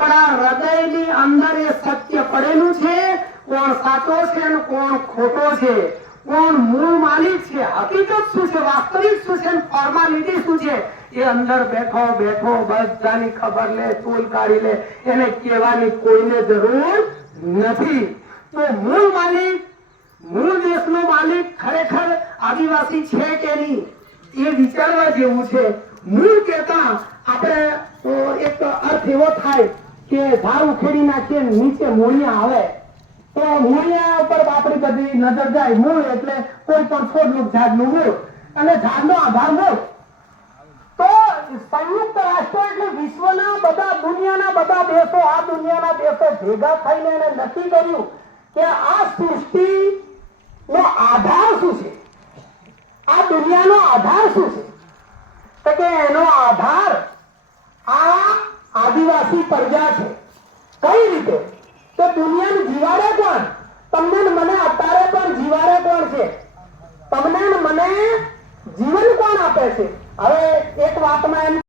આપણા હૃદયની અંદર એ સત્ય પડેલું છે, કોણ સાચો છે અને કોણ ખોટો છે, કોણ મૂળ માલિક છે, હકીકત શું છે, વાસ્તવિક શું છે, ફોર્માલિટી શું છે, એ અંદર બેઠો બેઠો બધાની ખબર લે, તોલ કાઢી લે, એને કહેવાની કોઈને જરૂર નથી. તો મૂળ માલિક, મૂળ દેશનો માલિક ખરેખર આદિવાસી છે કે નહીં એ વિચારવા જેવું છે. મૂળ કહેતા આપણે એક અર્થ એવો થાય કે ઝાડ ઉખેડી નાખીએ નીચે મૂળિયા આવે તો મૂળિયા ઉપર આપણી બધી નજર જાય. મૂળ એટલે કોઈ પણ છોડનું ઝાડનું મૂળ અને ઝાડનો આધાર મૂળ. તો સંયુક્ત રાષ્ટ્ર એટલે વિશ્વના બધા, દુનિયાના બધા દેશો, આ દુનિયાના દેશો ભેગા થઈને એને નક્કી કર્યું કે આ સૃષ્ટિનો આધાર શું છે, આ દુનિયાનો આધાર શું છે, તો કે એનો આધાર આ આદિવાસી પ્રજા છે. કઈ રીતે? તો દુનિયાને જીવાડે કોણ? તમને ને મને અત્યારે પણ જીવાડે કોણ છે? તમને ને મને જીવન કોણ આપે છે? હવે એક વાતમાં એમ